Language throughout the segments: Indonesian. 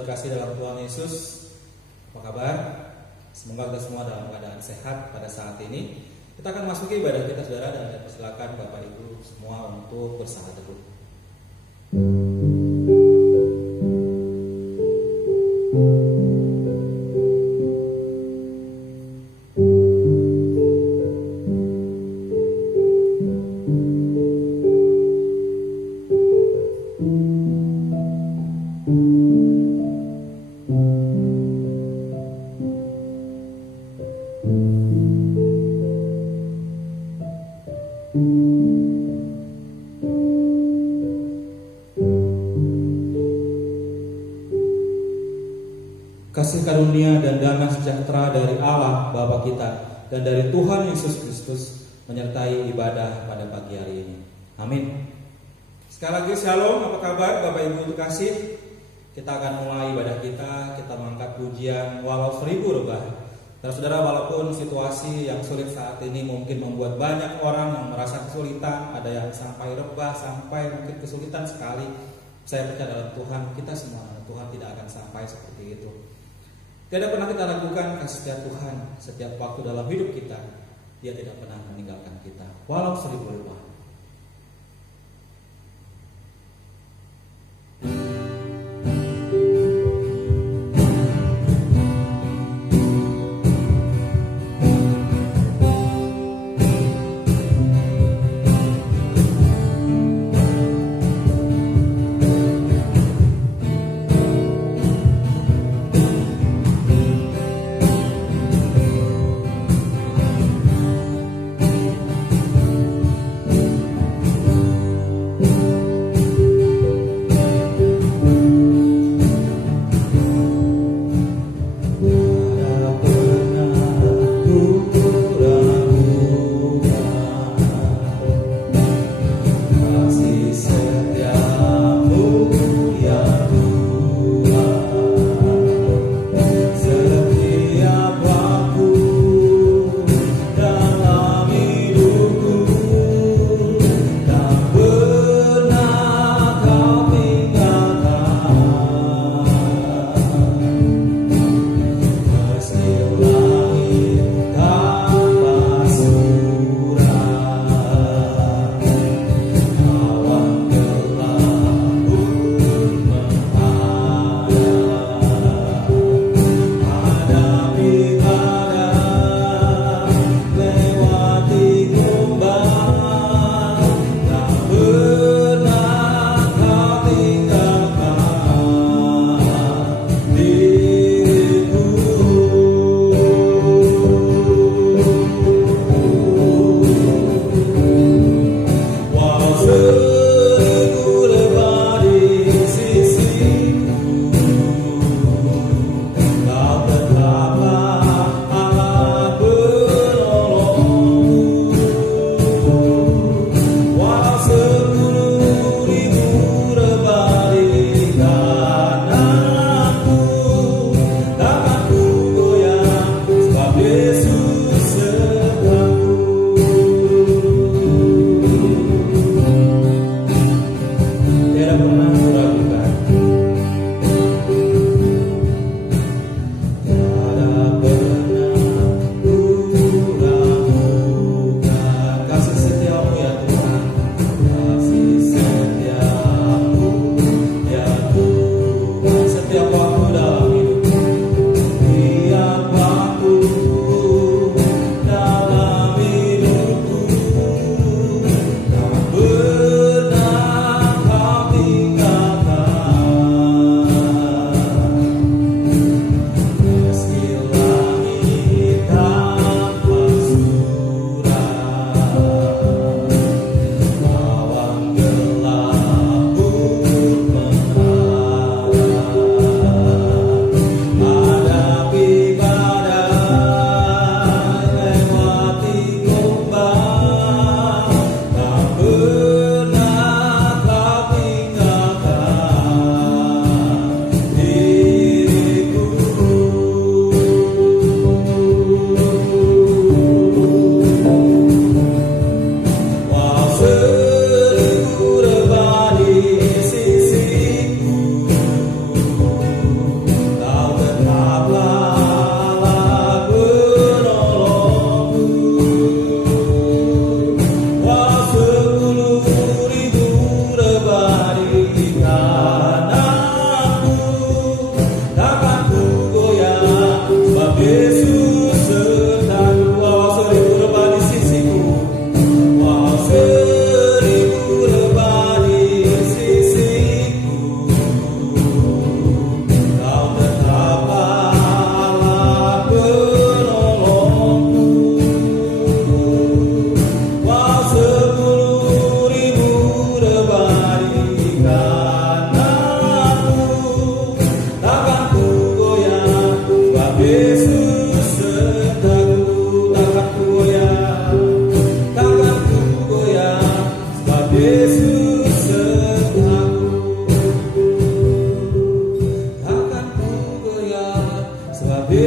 saudara terkasih dalam Tuhan Yesus, apa kabar? Semoga kita semua dalam keadaan sehat pada saat ini. Kita akan masuki ibadah kita saudara, dan saya persilakan Bapak Ibu semua untuk bersama teguh. Kasih karunia dan damai sejahtera dari Allah Bapa kita dan dari Tuhan Yesus Kristus menyertai ibadah pada pagi hari ini. Amin. Sekali lagi shalom, apa kabar Bapak Ibu terkasih? Kita akan mulai ibadah kita mengangkat pujian walau 1000 rebah. Dan saudara, walaupun situasi yang sulit saat ini mungkin membuat banyak orang yang merasa kesulitan, ada yang sampai rebah, sampai mungkin kesulitan sekali. Saya percaya dalam Tuhan, kita semua Tuhan tidak akan sampai seperti itu. Tidak pernah kita lakukan kasih setia Tuhan setiap waktu dalam hidup kita. Dia tidak pernah meninggalkan kita walau 1000 rebah.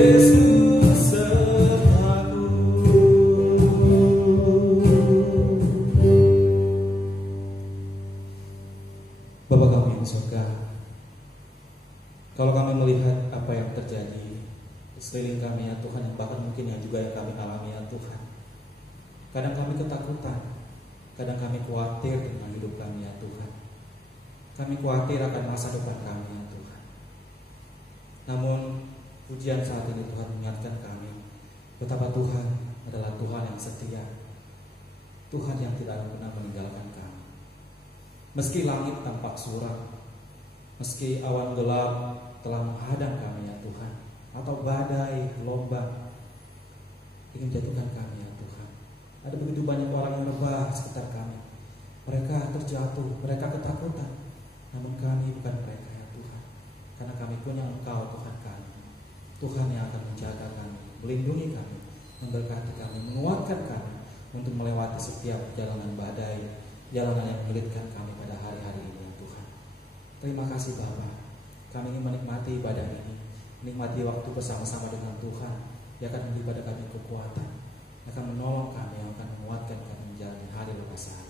Yesus sertaku. Bapa kami yang di surga, kalau kami melihat apa yang terjadi di sekeliling kami ya Tuhan, yang bahkan mungkin yang juga yang kami alami ya Tuhan, kadang kami ketakutan, kadang kami khawatir dengan hidup kami ya Tuhan. Kami khawatir akan masa depan kami ya Tuhan. Namun pujian saat ini Tuhan mengingatkan kami betapa Tuhan adalah Tuhan yang setia, Tuhan yang tidak akan pernah meninggalkan kami. Meski langit tampak suram, meski awan gelap telah menghadang kami ya Tuhan, atau badai, gelombang ingin jatuhkan kami ya Tuhan. Ada begitu banyak orang yang rebah sekitar kami. Mereka terjatuh, mereka ketakutan. Namun kami bukan mereka ya Tuhan, karena kami punya Engkau Tuhan kami, Tuhan yang akan menjaga kami, melindungi kami, memberkati kami, menguatkan kami untuk melewati setiap jalanan badai, jalanan yang menyulitkan kami pada hari-hari ini ya Tuhan. Terima kasih Bapa, kami ingin menikmati ibadah ini, menikmati waktu bersama-sama dengan Tuhan yang akan memberi pada kami kekuatan, yang akan menolong kami, yang akan menguatkan kami menjalani hari lepas hari.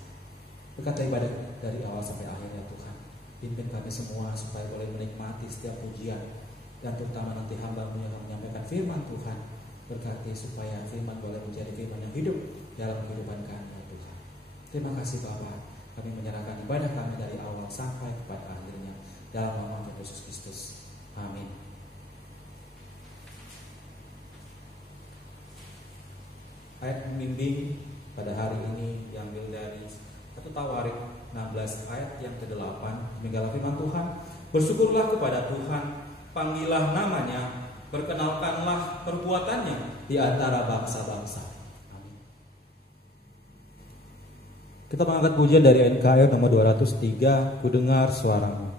Berkati ibadah dari awal sampai akhir ya Tuhan. Pimpin kami semua supaya boleh menikmati setiap pujian, dan terutama nanti hamba-Mu yang akan menyampaikan firman Tuhan. Berkati supaya firman boleh menjadi firman yang hidup dalam kehidupan kami ya Tuhan. Terima kasih Bapa, kami menyerahkan ibadah kami dari awal sampai kepada akhirnya dalam nama Tuhan Yesus Kristus. Amin. Ayat pembimbing pada hari ini diambil dari 1 Tawarik 16 ayat yang ke-8. Demikianlah firman Tuhan. Bersyukurlah kepada Tuhan, panggillah namanya, perkenalkanlah perbuatannya di antara bangsa-bangsa. Amin. Kita mengangkat pujian dari NKR nomor 203, Ku dengar suaramu.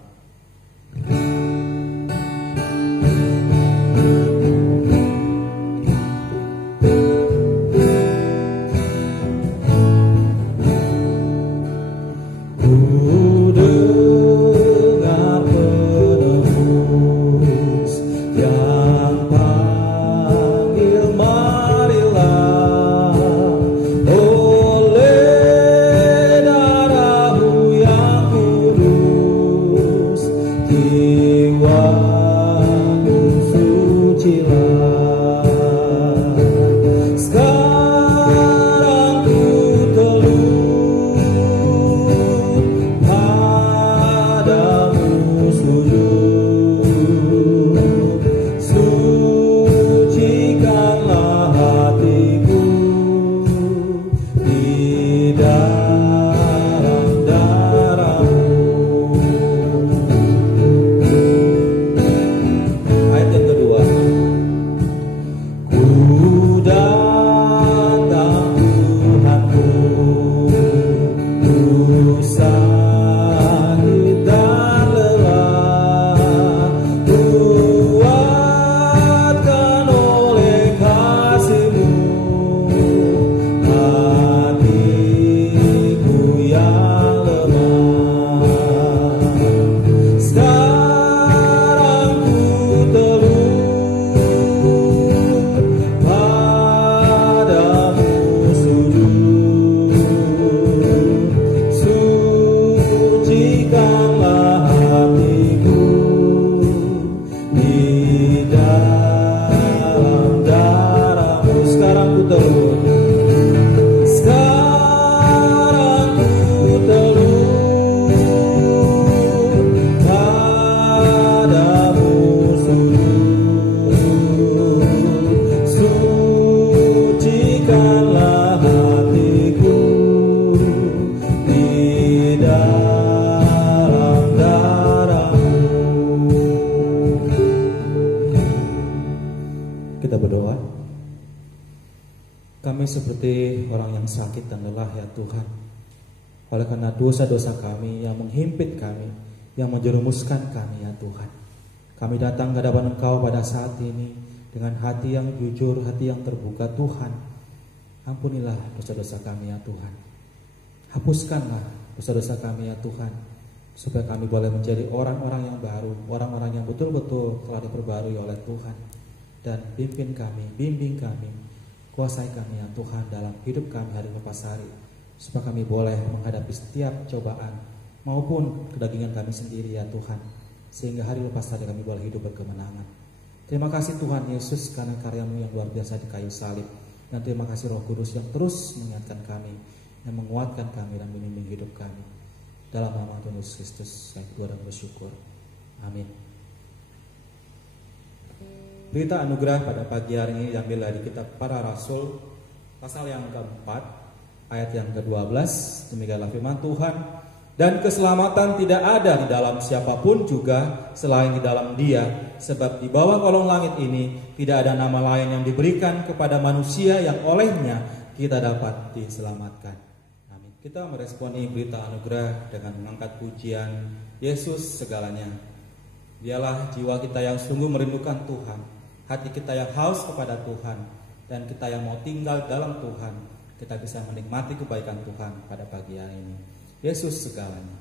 Kami seperti orang yang sakit dan lelah ya Tuhan, oleh karena dosa-dosa kami yang menghimpit kami, yang menjerumuskan kami ya Tuhan. Kami datang ke hadapan Engkau pada saat ini dengan hati yang jujur, hati yang terbuka. Tuhan, ampunilah dosa-dosa kami ya Tuhan. Hapuskanlah dosa-dosa kami ya Tuhan, supaya kami boleh menjadi orang-orang yang baru, orang-orang yang betul-betul telah diperbarui oleh Tuhan. dan bimbing kami, kuasai kami ya Tuhan dalam hidup kami hari lepas hari, supaya kami boleh menghadapi setiap cobaan maupun kedagingan kami sendiri ya Tuhan, sehingga hari lepas hari kami boleh hidup berkemenangan. Terima kasih Tuhan Yesus karena karya-Mu yang luar biasa di kayu salib, dan terima kasih Roh Kudus yang terus mengingatkan kami, yang menguatkan kami dan membimbing hidup kami. Dalam nama Tuhan Yesus Kristus kami berdoa dan bersyukur. Amin. Berita anugerah pada pagi hari ini diambil dari kitab Para Rasul pasal yang keempat ayat yang ke-12. Demikianlah firman Tuhan. Dan keselamatan tidak ada di dalam siapapun juga selain di dalam Dia, sebab di bawah kolong langit ini tidak ada nama lain yang diberikan kepada manusia yang olehnya kita dapat diselamatkan. Amin. Kita meresponi berita anugerah dengan mengangkat pujian Yesus segalanya. Dialah jiwa kita yang sungguh merindukan Tuhan, hati kita yang haus kepada Tuhan, dan kita yang mau tinggal dalam Tuhan. Kita bisa menikmati kebaikan Tuhan pada pagi hari ini. Yesus segalanya.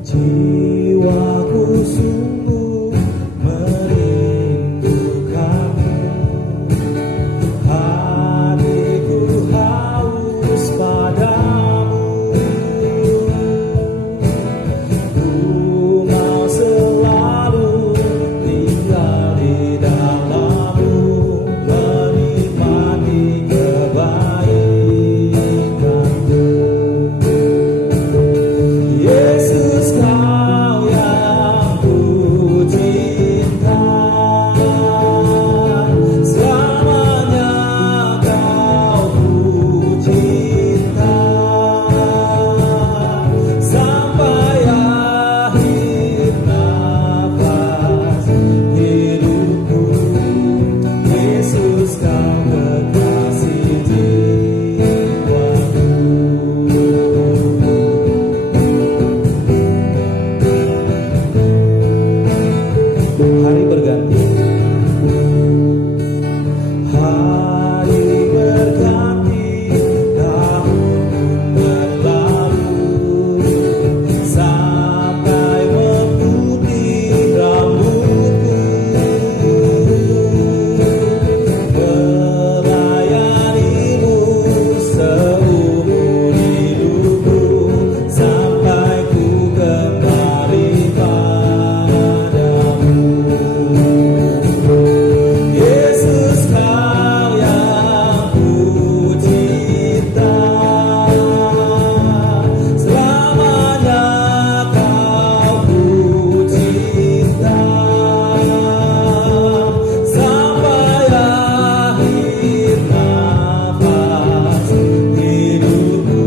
Jiwaku sungguh merindukanmu, hatiku haus padamu. Ku mau selalu tinggal di dalammu, menikmati kebaikanmu. Yesus, Kau yang ku cinta, selamanya Kau ku cinta, sampai akhir nafas hidupku. Yesus, Kau kekasih jiwaku. Hari berganti, Hari berganti, tahun berlalu, sampai memutih rambutku. Melayanimu seumur hidupku, sampai ku kembali padamu. Yesus, Kau yang ku cinta, selamanya Kau ku cinta, sampai akhir nafas hidupku.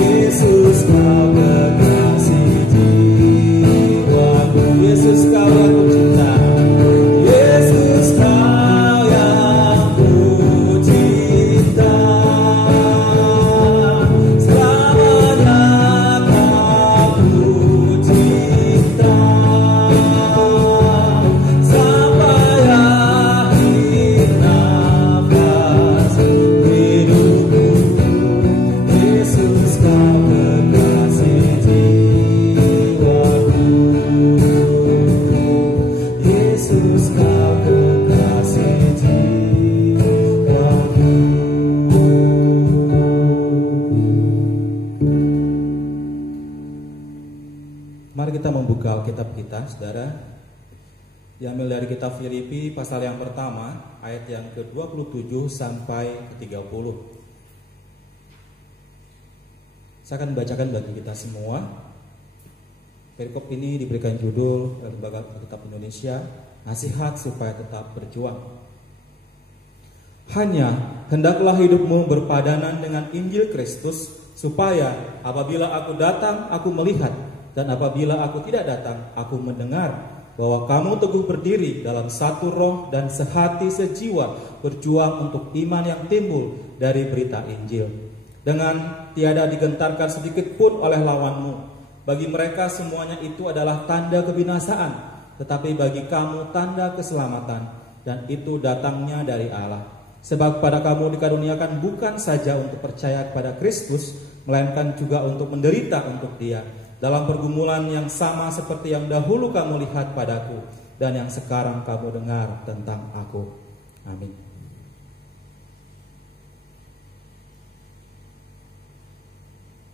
Yesus, Kau kekasih jiwaku. Yesus, Kau yang ku cinta. Yesus, Kau yang ku cinta, selamanya Kau ku cinta, sampai akhir nafas hidupku. Yesus, Kau kekasih jiwaku. Yesus, Kau kekasih jiwaku. mari kita membuka Alkitab kita, saudara. Diambil dari kitab Filipi pasal yang pertama, ayat yang ke-27 sampai ke-30. Saya akan bacakan bagi kita semua. Perikop ini diberikan judul oleh Lembaga Alkitab Indonesia, Nasihat supaya tetap berjuang. Hanya hendaklah hidupmu berpadanan dengan Injil Kristus, supaya apabila aku datang, aku melihat, dan apabila aku tidak datang, aku mendengar, bahwa kamu teguh berdiri dalam satu roh dan sehati sejiwa, berjuang untuk iman yang timbul dari berita Injil, dengan tiada digentarkan sedikit pun oleh lawanmu. Bagi mereka semuanya itu adalah tanda kebinasaan, tetapi bagi kamu tanda keselamatan, dan itu datangnya dari Allah. Sebab pada kamu dikaruniakan bukan saja untuk percaya kepada Kristus, melainkan juga untuk menderita untuk Dia, dalam pergumulan yang sama seperti yang dahulu kamu lihat padaku, dan yang sekarang kamu dengar tentang aku. Amin.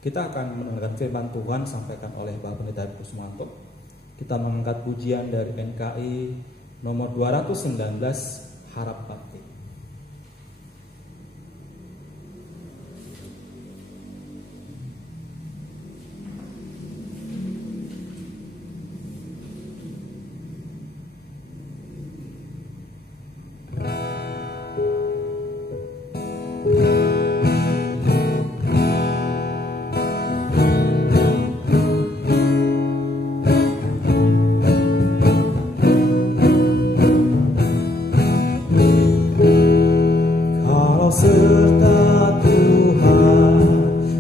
Kita akan mendengarkan firman Tuhan sampaikan oleh Bapak Pendeta Kusmanto. Kita mengangkat pujian dari NKI nomor 219, Harap Bakti. Serta Tuhan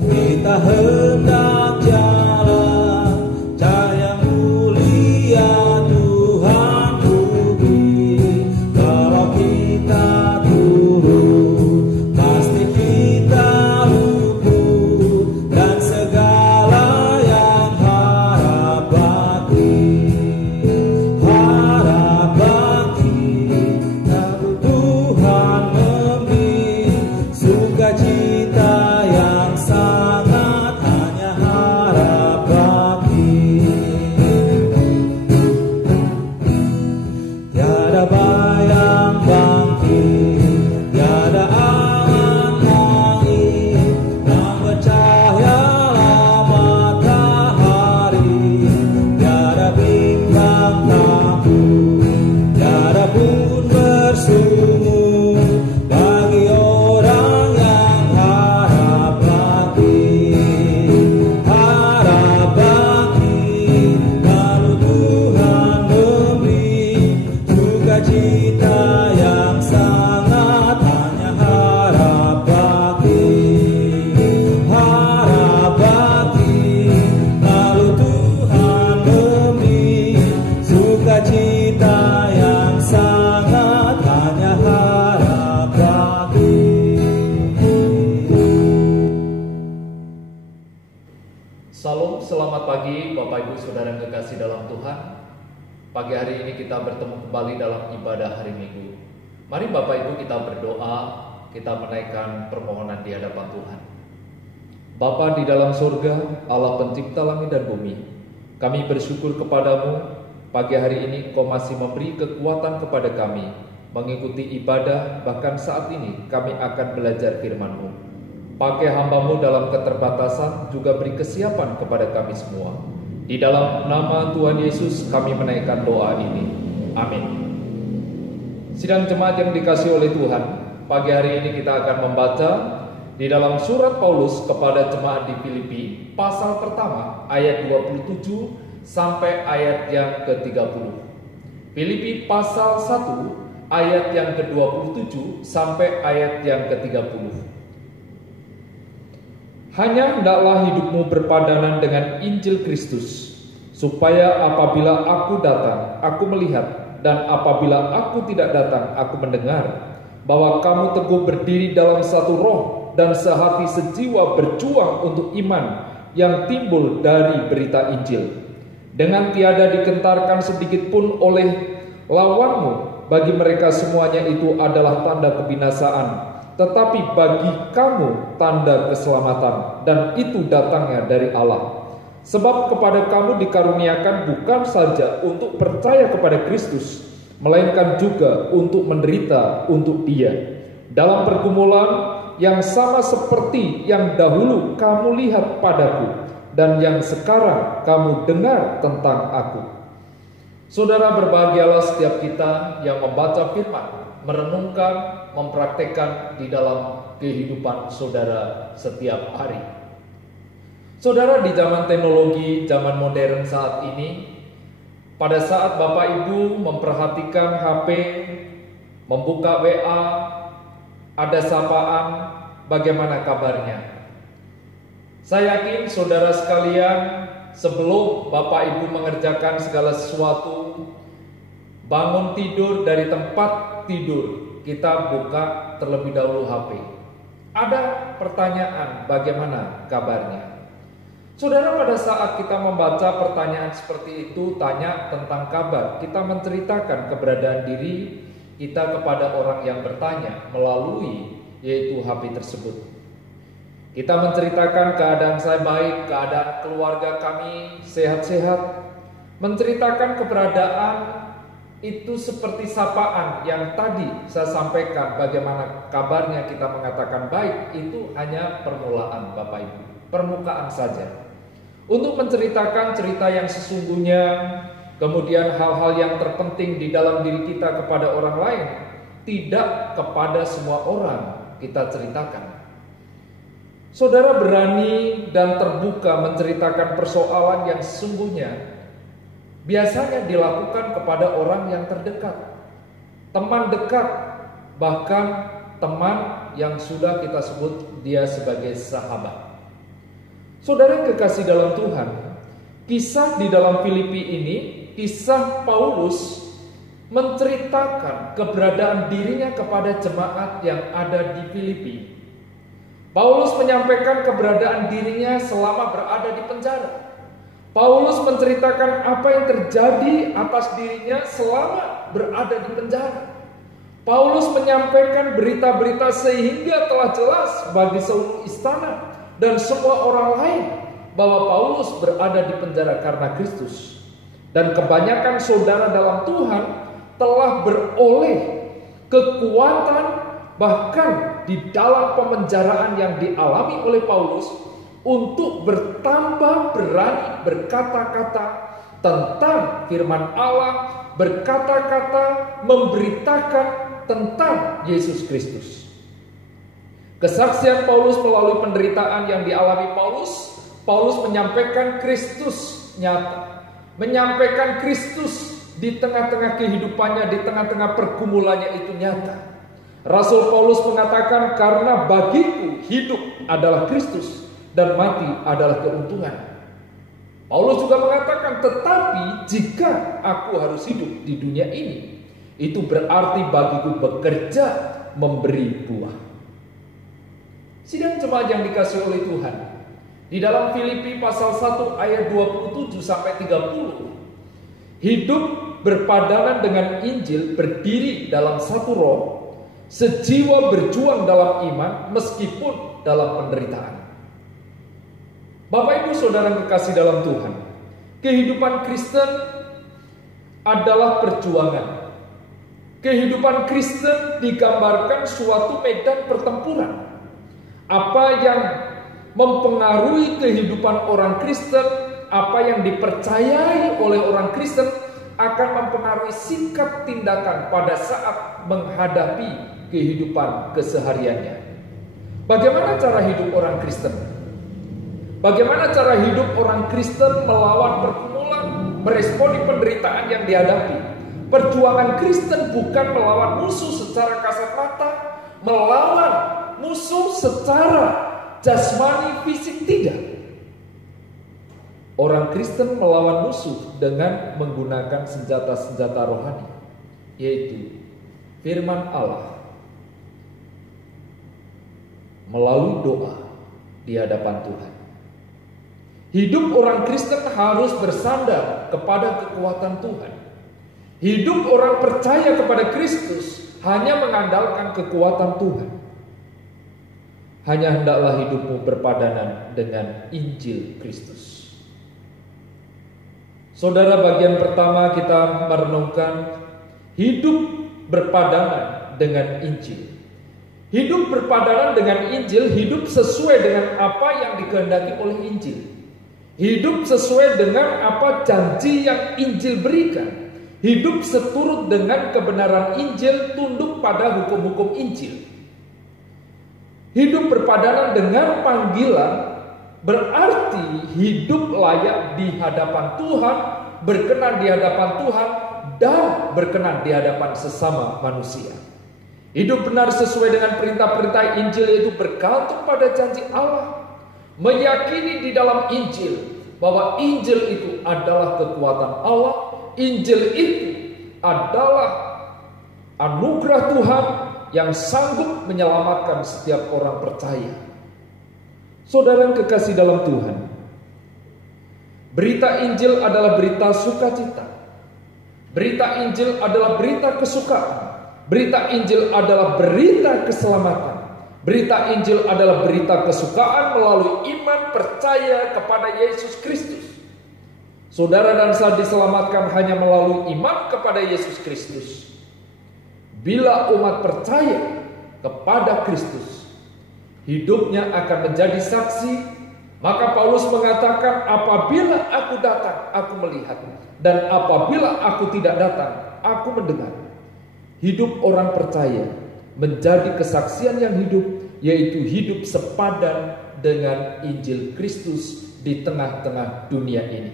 kita hendak jalan cahaya mulia Tuhan beri. Kalau kita turun pasti kita luput dan segala yang harap bakti lalu Tuhan sukacita yang sangat hanya harap bakti. Tiada bayang bangkit, tiada awan langit, yang bercahayalah matahari. Tiada bimbang tahu, tiada pun bersumur bagi orang yang harap bakti. Harap bakti, lalu Tuhan memberi sukacita yang sangat hanya harap bakti. Harap bakti, lalu Tuhan memberi sukacita yang sangat hanya harap bakti. Salam, selamat pagi Bapak Ibu Saudara yang kekasih dalam Tuhan. Pagi hari ini kita bertemu kembali dalam ibadah hari Minggu. Mari Bapak Ibu kita berdoa, kita menaikkan permohonan di hadapan Tuhan. Bapa di dalam surga, Allah pencipta langit dan bumi, kami bersyukur kepadamu. Pagi hari ini Kau masih memberi kekuatan kepada kami mengikuti ibadah, bahkan saat ini kami akan belajar firman-Mu. Pakai hamba-Mu dalam keterbatasan, juga beri kesiapan kepada kami semua. Di dalam nama Tuhan Yesus kami menaikkan doa ini. Amin. Sidang jemaat yang dikasihi oleh Tuhan, pagi hari ini kita akan membaca di dalam surat Paulus kepada jemaat di Filipi, pasal pertama ayat 27 sampai ayat yang ke-30. Filipi pasal 1 ayat yang ke-27 sampai ayat yang ke-30. Hanya hendaklah hidupmu berpadanan dengan Injil Kristus, supaya apabila aku datang, aku melihat, dan apabila aku tidak datang, aku mendengar, bahwa kamu teguh berdiri dalam satu roh dan sehati sejiwa berjuang untuk iman yang timbul dari berita Injil, dengan tiada dikentarkan sedikit pun oleh lawanmu. Bagi mereka semuanya itu adalah tanda kebinasaan, tetapi bagi kamu tanda keselamatan, dan itu datangnya dari Allah. Sebab kepada kamu dikaruniakan bukan saja untuk percaya kepada Kristus, melainkan juga untuk menderita untuk Dia, dalam pergumulan yang sama seperti yang dahulu kamu lihat padaku, dan yang sekarang kamu dengar tentang aku. Saudara, berbahagialah setiap kita yang membaca firman, merenungkan, mempraktekkan di dalam kehidupan saudara setiap hari. Saudara, di zaman teknologi, zaman modern saat ini, pada saat Bapak Ibu memperhatikan HP, membuka WA, ada sapaan, bagaimana kabarnya? Saya yakin saudara sekalian, sebelum Bapak Ibu mengerjakan segala sesuatu, bangun tidur dari tempat tidur, kita buka terlebih dahulu HP. Ada pertanyaan, bagaimana kabarnya? Saudara, pada saat kita membaca pertanyaan seperti itu, tanya tentang kabar, kita menceritakan keberadaan diri kita kepada orang yang bertanya melalui yaitu HP tersebut. Kita menceritakan keadaan saya baik, keadaan keluarga kami sehat-sehat, menceritakan keberadaan itu seperti sapaan yang tadi saya sampaikan, bagaimana kabarnya kita mengatakan baik, itu hanya permulaan Bapak Ibu, permukaan saja. Untuk menceritakan cerita yang sesungguhnya, kemudian hal-hal yang terpenting di dalam diri kita kepada orang lain, tidak kepada semua orang kita ceritakan. Saudara berani dan terbuka menceritakan persoalan yang sesungguhnya biasanya dilakukan kepada orang yang terdekat, teman dekat, bahkan teman yang sudah kita sebut dia sebagai sahabat. Saudara yang kekasih dalam Tuhan, kisah di dalam Filipi ini, kisah Paulus menceritakan keberadaan dirinya kepada jemaat yang ada di Filipi. Paulus menyampaikan keberadaan dirinya selama berada di penjara. Paulus menceritakan apa yang terjadi atas dirinya selama berada di penjara. Paulus menyampaikan berita-berita sehingga telah jelas bagi seluruh istana dan semua orang lain bahwa Paulus berada di penjara karena Kristus. Dan kebanyakan saudara dalam Tuhan telah beroleh kekuatan bahkan di dalam pemenjaraan yang dialami oleh Paulus untuk bertambah berani berkata-kata tentang firman Allah, berkata-kata memberitakan tentang Yesus Kristus. Kesaksian Paulus melalui penderitaan yang dialami Paulus menyampaikan Kristus nyata, menyampaikan Kristus di tengah-tengah kehidupannya, di tengah-tengah pergumulannya itu nyata. Rasul Paulus mengatakan, karena bagiku hidup adalah Kristus dan mati adalah keuntungan. Paulus juga mengatakan, tetapi jika aku harus hidup di dunia ini, itu berarti bagiku bekerja memberi buah. Sidang jemaat yang dikasihi oleh Tuhan, di dalam Filipi pasal 1 ayat 27 sampai 30, hidup berpadanan dengan Injil, berdiri dalam satu roh, sejiwa berjuang dalam iman meskipun dalam penderitaan. Bapak Ibu Saudara yang kekasih dalam Tuhan, kehidupan Kristen adalah perjuangan. Kehidupan Kristen digambarkan suatu medan pertempuran. Apa yang mempengaruhi kehidupan orang Kristen, apa yang dipercayai oleh orang Kristen akan mempengaruhi sikap tindakan pada saat menghadapi kehidupan kesehariannya. Bagaimana cara hidup orang Kristen? Bagaimana cara hidup orang Kristen melawan pergumulan, meresponi penderitaan yang dihadapi? Perjuangan Kristen bukan melawan musuh secara kasat mata, melawan musuh secara jasmani fisik, tidak. Orang Kristen melawan musuh dengan menggunakan senjata-senjata rohani, yaitu firman Allah melalui doa di hadapan Tuhan. Hidup orang Kristen harus bersandar kepada kekuatan Tuhan. Hidup orang percaya kepada Kristus hanya mengandalkan kekuatan Tuhan. Hanya hendaklah hidupmu berpadanan dengan Injil Kristus. Saudara, bagian pertama kita merenungkan hidup berpadanan dengan Injil. Hidup berpadanan dengan Injil, hidup sesuai dengan apa yang dikehendaki oleh Injil. Hidup sesuai dengan apa janji yang Injil berikan. Hidup seturut dengan kebenaran Injil, tunduk pada hukum-hukum Injil. Hidup berpadanan dengan panggilan berarti hidup layak di hadapan Tuhan, berkenan di hadapan Tuhan, dan berkenan di hadapan sesama manusia. Hidup benar sesuai dengan perintah-perintah Injil, yaitu bergantung pada janji Allah, meyakini di dalam Injil bahwa Injil itu adalah kekuatan Allah, Injil itu adalah anugerah Tuhan yang sanggup menyelamatkan setiap orang percaya. Saudara yang kekasih dalam Tuhan, berita Injil adalah berita sukacita. Berita Injil adalah berita kesukaan. Berita Injil adalah berita keselamatan. Berita Injil adalah berita kesukaan melalui iman percaya kepada Yesus Kristus. Saudara dan saya diselamatkan hanya melalui iman kepada Yesus Kristus. Bila umat percaya kepada Kristus, hidupnya akan menjadi saksi. Maka Paulus mengatakan, apabila aku datang, aku melihat. Dan apabila aku tidak datang, aku mendengar. Hidup orang percaya menjadi kesaksian yang hidup, yaitu hidup sepadan dengan Injil Kristus di tengah-tengah dunia ini.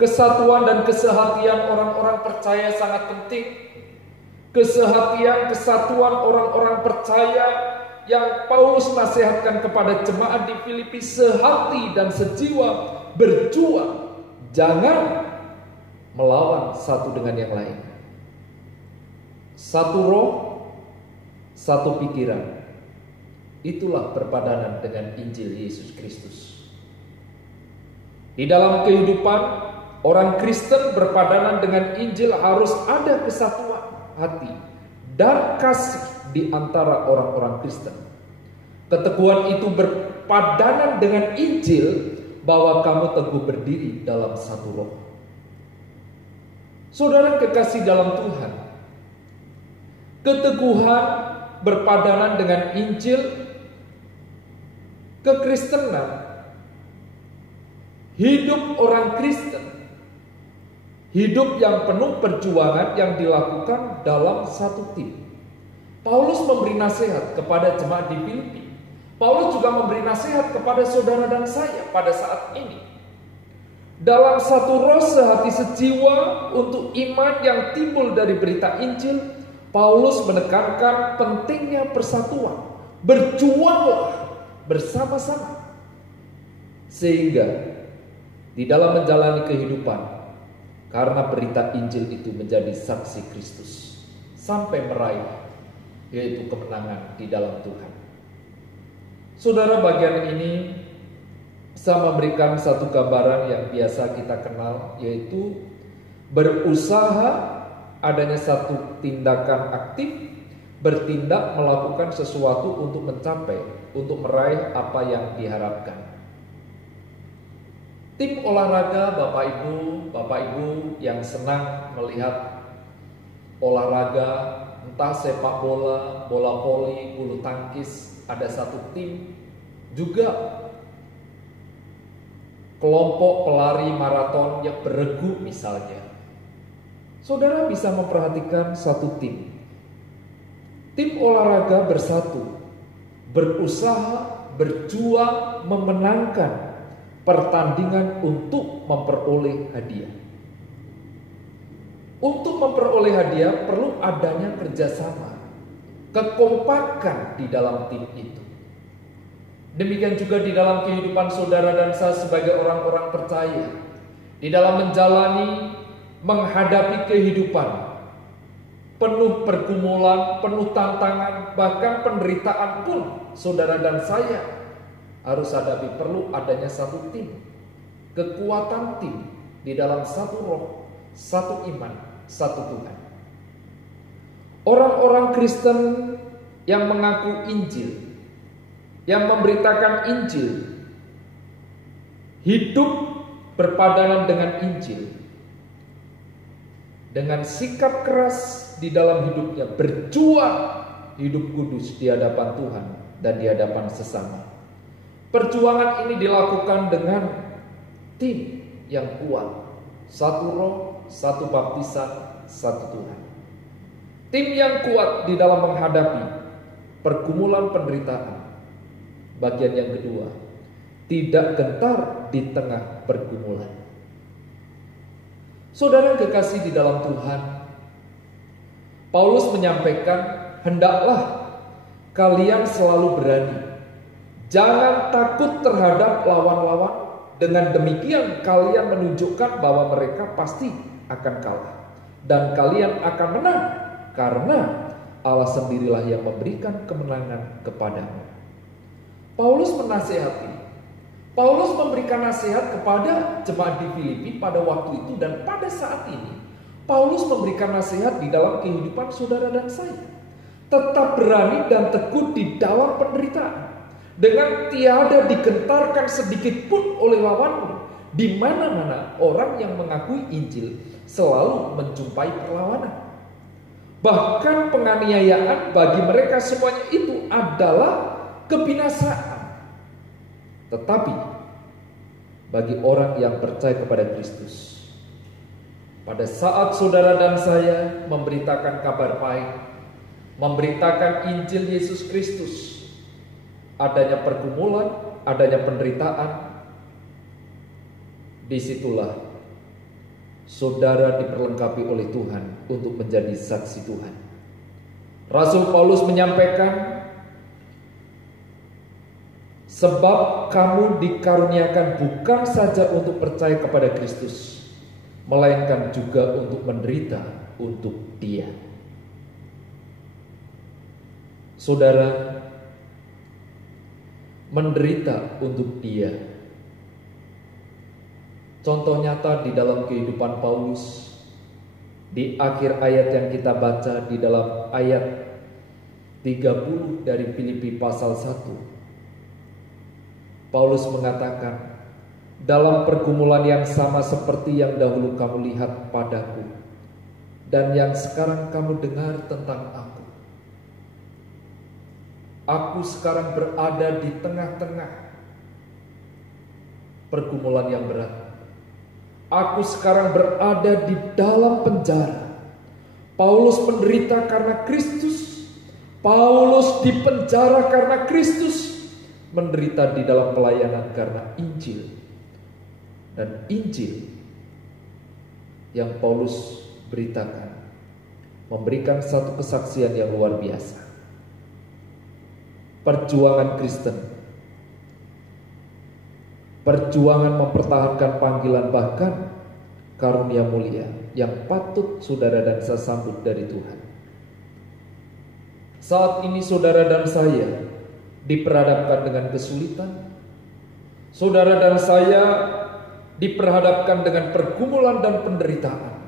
Kesatuan dan kesehatian orang-orang percaya sangat penting. Kesatuan orang-orang percaya yang Paulus nasihatkan kepada jemaat di Filipi, sehati dan sejiwa berjuang, jangan melawan satu dengan yang lain. Satu roh, satu pikiran. Itulah perpadanan dengan Injil Yesus Kristus. Di dalam kehidupan orang Kristen berpadanan dengan Injil harus ada kesatuan hati dan kasih di antara orang-orang Kristen. Keteguhan itu berpadanan dengan Injil, bahwa kamu teguh berdiri dalam satu roh. Saudara kekasih dalam Tuhan, keteguhan berpadanan dengan Injil, kekristenan, hidup orang Kristen, hidup yang penuh perjuangan yang dilakukan dalam satu tim. Paulus memberi nasihat kepada jemaat di Filipi. Paulus juga memberi nasihat kepada saudara dan saya pada saat ini. Dalam satu roh, sehati, sejiwa untuk iman yang timbul dari berita Injil, Paulus menekankan pentingnya persatuan. Berjuanglah bersama-sama. Sehingga di dalam menjalani kehidupan, karena berita Injil itu menjadi saksi Kristus sampai meraih, yaitu kemenangan di dalam Tuhan. Saudara, bagian ini saya memberikan satu gambaran yang biasa kita kenal, yaitu berusaha, adanya satu tindakan aktif, bertindak melakukan sesuatu untuk mencapai, untuk meraih apa yang diharapkan. Tim olahraga, Bapak Ibu yang senang melihat olahraga, entah sepak bola, bola voli, bulu tangkis, ada satu tim, juga kelompok pelari maraton yang beregu misalnya. Saudara bisa memperhatikan satu tim. Tim olahraga bersatu, berusaha, berjuang, memenangkan pertandingan untuk memperoleh hadiah. Untuk memperoleh hadiah perlu adanya kerjasama, kekompakan di dalam tim itu. Demikian juga di dalam kehidupan saudara dan saya sebagai orang-orang percaya. Di dalam menjalani, menghadapi kehidupan penuh pergumulan, penuh tantangan, bahkan penderitaan pun saudara dan saya harus hadapi, perlu adanya satu tim. Kekuatan tim di dalam satu roh, satu iman, satu Tuhan. Orang-orang Kristen yang mengaku Injil, yang memberitakan Injil, hidup berpadanan dengan Injil, dengan sikap keras di dalam hidupnya, berjuang hidup kudus di hadapan Tuhan dan di hadapan sesama. Perjuangan ini dilakukan dengan tim yang kuat, satu roh, satu baptisan, satu Tuhan. Tim yang kuat di dalam menghadapi pergumulan penderitaan. Bagian yang kedua, tidak gentar di tengah pergumulan. Saudara kekasih di dalam Tuhan, Paulus menyampaikan, hendaklah kalian selalu berani. Jangan takut terhadap lawan-lawan. Dengan demikian kalian menunjukkan bahwa mereka pasti akan kalah. dan kalian akan menang, karena Allah sendirilah yang memberikan kemenangan kepadamu. Paulus menasihati. Paulus memberikan nasihat kepada jemaat di Filipi pada waktu itu dan pada saat ini. Paulus memberikan nasihat di dalam kehidupan saudara dan saya. Tetap berani dan teguh di dalam penderitaan, dengan tiada digentarkan sedikit pun oleh lawanmu. Di mana-mana orang yang mengakui Injil selalu menjumpai perlawanan. Bahkan penganiayaan bagi mereka semuanya itu adalah kebinasaan. Tetapi bagi orang yang percaya kepada Kristus, pada saat saudara dan saya memberitakan kabar baik, memberitakan Injil Yesus Kristus, adanya pergumulan, adanya penderitaan, disitulah saudara diperlengkapi oleh Tuhan untuk menjadi saksi Tuhan. Rasul Paulus menyampaikan, sebab kamu dikaruniakan bukan saja untuk percaya kepada Kristus, melainkan juga untuk menderita untuk Dia. Saudara, menderita untuk Dia. Contoh nyata di dalam kehidupan Paulus, di akhir ayat yang kita baca di dalam ayat 30 dari Filipi pasal 1. Paulus mengatakan, dalam pergumulan yang sama seperti yang dahulu kamu lihat padaku, dan yang sekarang kamu dengar tentang aku sekarang berada di tengah-tengah pergumulan yang berat. Aku sekarang berada di dalam penjara. Paulus menderita karena Kristus. Paulus dipenjara karena Kristus. Menderita di dalam pelayanan karena Injil. Dan Injil yang Paulus beritakan memberikan satu kesaksian yang luar biasa. Perjuangan Kristen, perjuangan mempertahankan panggilan, bahkan karunia mulia yang patut saudara dan saya sambut dari Tuhan. Saat ini saudara dan saya diperhadapkan dengan kesulitan. Saudara dan saya diperhadapkan dengan pergumulan dan penderitaan.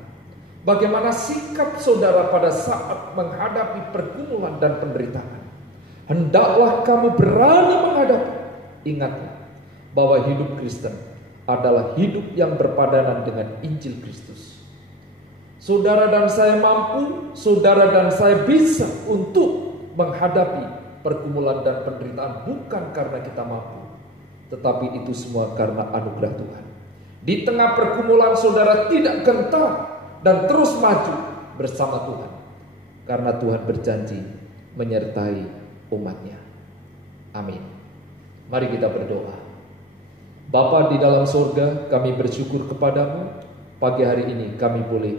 Bagaimana sikap saudara pada saat menghadapi pergumulan dan penderitaan? Hendaklah kamu berani menghadapi. Ingatlah bahwa hidup Kristen adalah hidup yang berpadanan dengan Injil Kristus. Saudara dan saya mampu, saudara dan saya bisa untuk menghadapi pergumulan dan penderitaan bukan karena kita mampu, tetapi itu semua karena anugerah Tuhan. Di tengah pergumulan saudara tidak gentar dan terus maju bersama Tuhan, karena Tuhan berjanji menyertai umatnya. Amin. Mari kita berdoa. Bapa di dalam surga, kami bersyukur kepadamu. Pagi hari ini kami boleh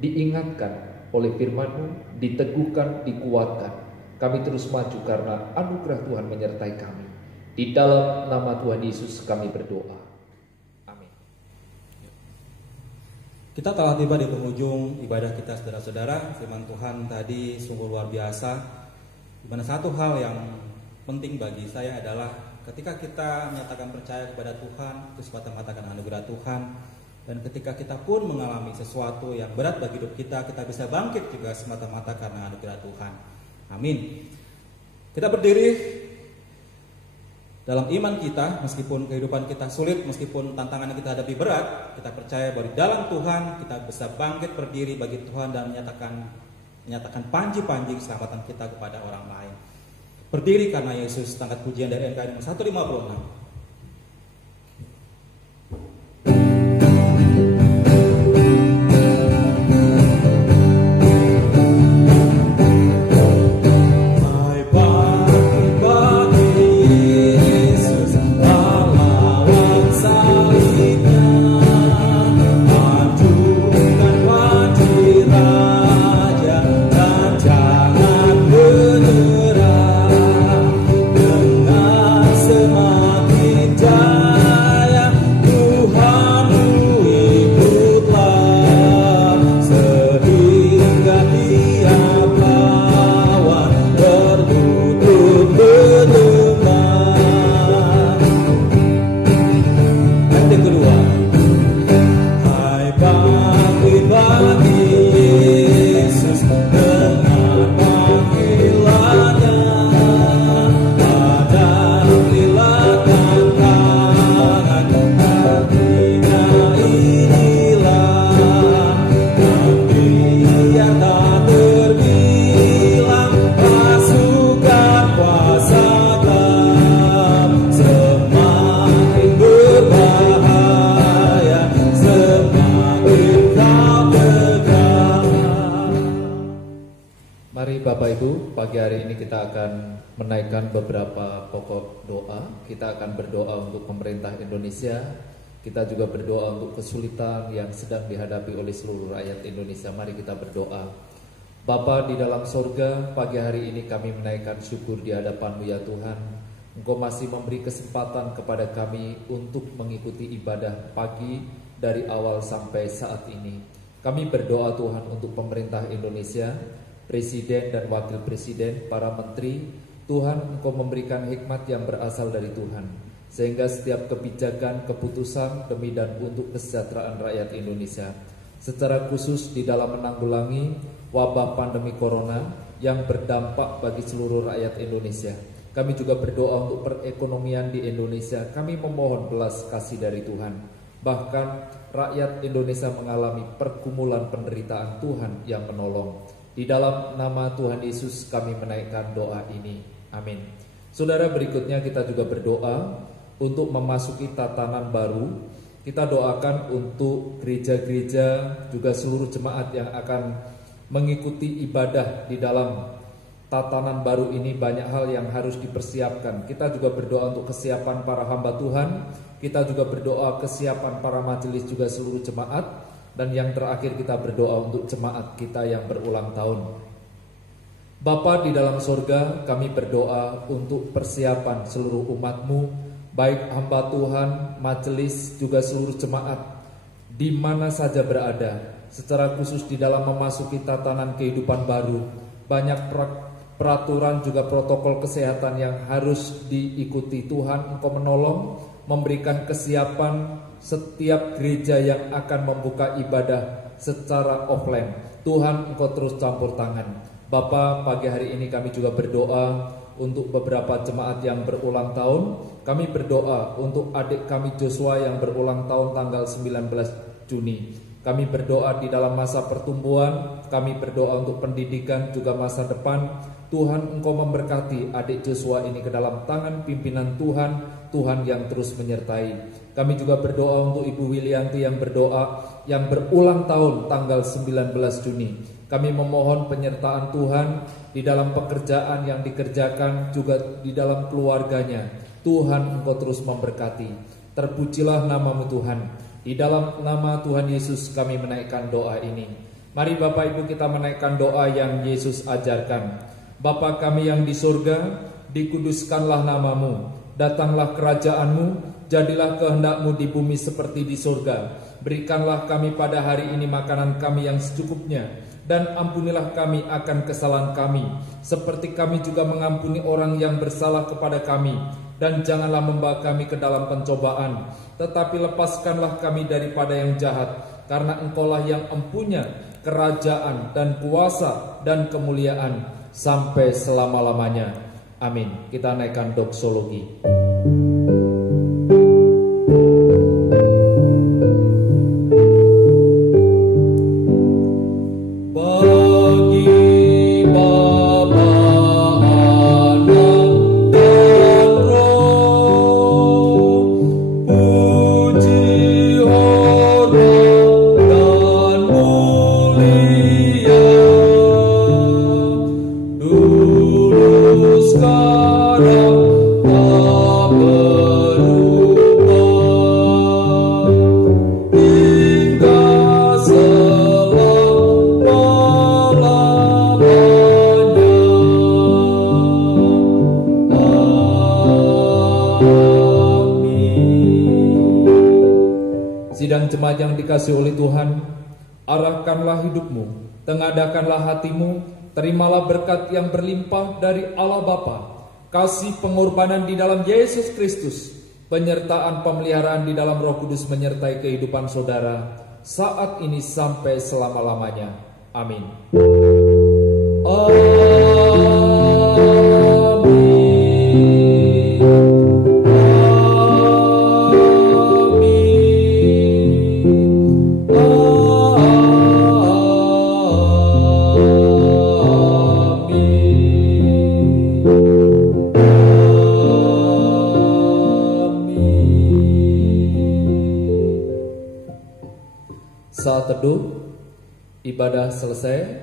diingatkan oleh firman-Mu, diteguhkan, dikuatkan. Kami terus maju karena anugerah Tuhan menyertai kami. Di dalam nama Tuhan Yesus kami berdoa. Amin. Kita telah tiba di penghujung ibadah kita, saudara-saudara. Firman Tuhan tadi sungguh luar biasa. Di mana satu hal yang penting bagi saya adalah ketika kita menyatakan percaya kepada Tuhan, itu semata-mata karena anugerah Tuhan. Dan ketika kita pun mengalami sesuatu yang berat bagi hidup kita, kita bisa bangkit juga semata-mata karena anugerah Tuhan. Amin. Kita berdiri dalam iman kita, meskipun kehidupan kita sulit, meskipun tantangan yang kita hadapi berat, kita percaya bahwa di dalam Tuhan kita bisa bangkit berdiri bagi Tuhan dan menyatakan panji-panji keselamatan kita kepada orang lain. Berdiri karena Yesus, tangkat pujian dari NKRI 156. Semakin jaya Tuhan Mari Bapak Ibu, pagi hari ini kita akan menaikkan beberapa pokok doa. Kita akan berdoa untuk pemerintah Indonesia. Kita juga berdoa untuk kesulitan yang sedang dihadapi oleh seluruh rakyat Indonesia. Mari kita berdoa. Bapa di dalam sorga, pagi hari ini kami menaikkan syukur di hadapan-Mu ya Tuhan. Engkau masih memberi kesempatan kepada kami untuk mengikuti ibadah pagi dari awal sampai saat ini. Kami berdoa Tuhan untuk pemerintah Indonesia, Presiden dan Wakil Presiden, para menteri. Tuhan, Engkau memberikan hikmat yang berasal dari Tuhan, sehingga setiap kebijakan, keputusan demi dan untuk kesejahteraan rakyat Indonesia, secara khusus di dalam menanggulangi wabah pandemi corona yang berdampak bagi seluruh rakyat Indonesia. Kami juga berdoa untuk perekonomian di Indonesia. Kami memohon belas kasih dari Tuhan. Bahkan rakyat Indonesia mengalami pergumulan penderitaan, Tuhan yang menolong. Di dalam nama Tuhan Yesus kami menaikkan doa ini. Amin. Saudara, berikutnya kita juga berdoa untuk memasuki tatanan baru. Kita doakan untuk gereja-gereja juga seluruh jemaat yang akan mengikuti ibadah di dalam tatanan baru ini. Banyak hal yang harus dipersiapkan. Kita juga berdoa untuk kesiapan para hamba Tuhan. Kita juga berdoa kesiapan para majelis juga seluruh jemaat. Dan yang terakhir kita berdoa untuk jemaat kita yang berulang tahun. Bapa di dalam sorga, kami berdoa untuk persiapan seluruh umat-Mu, baik hamba Tuhan, majelis, juga seluruh jemaat, di mana saja berada, secara khusus di dalam memasuki tatanan kehidupan baru. Banyak peraturan juga protokol kesehatan yang harus diikuti. Tuhan, Engkau menolong, memberikan kesiapan setiap gereja yang akan membuka ibadah secara offline. Tuhan, Engkau terus campur tangan. Bapa, pagi hari ini kami juga berdoa untuk beberapa jemaat yang berulang tahun. Kami berdoa untuk adik kami Joshua yang berulang tahun tanggal 19 Juni. Kami berdoa di dalam masa pertumbuhan. Kami berdoa untuk pendidikan juga masa depan. Tuhan, Engkau memberkati adik Joshua ini ke dalam tangan pimpinan Tuhan. Tuhan yang terus menyertai. Kami juga berdoa untuk Ibu Wilianti yang berdoa yang berulang tahun tanggal 19 Juni. Kami memohon penyertaan Tuhan di dalam pekerjaan yang dikerjakan, juga di dalam keluarganya. Tuhan, Engkau terus memberkati. Terpujilah nama-Mu Tuhan. Di dalam nama Tuhan Yesus kami menaikkan doa ini. Mari Bapak Ibu kita menaikkan doa yang Yesus ajarkan. Bapa kami yang di surga, dikuduskanlah nama-Mu. Datanglah kerajaan-Mu, jadilah kehendak-Mu di bumi seperti di surga. Berikanlah kami pada hari ini makanan kami yang secukupnya, dan ampunilah kami akan kesalahan kami, seperti kami juga mengampuni orang yang bersalah kepada kami. Dan janganlah membawa kami ke dalam pencobaan, tetapi lepaskanlah kami daripada yang jahat, karena Engkaulah yang empunya kerajaan dan kuasa dan kemuliaan sampai selama-lamanya. Amin. Kita naikkan doksologi. Jemaat yang dikasihi oleh Tuhan, arahkanlah hidupmu, tengadakanlah hatimu, terimalah berkat yang berlimpah dari Allah Bapa, kasih pengorbanan di dalam Yesus Kristus, penyertaan pemeliharaan di dalam Roh Kudus menyertai kehidupan saudara saat ini sampai selama-lamanya. Amin. Saat teduh, ibadah selesai.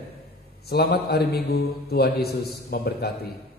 Selamat hari Minggu, Tuhan Yesus memberkati.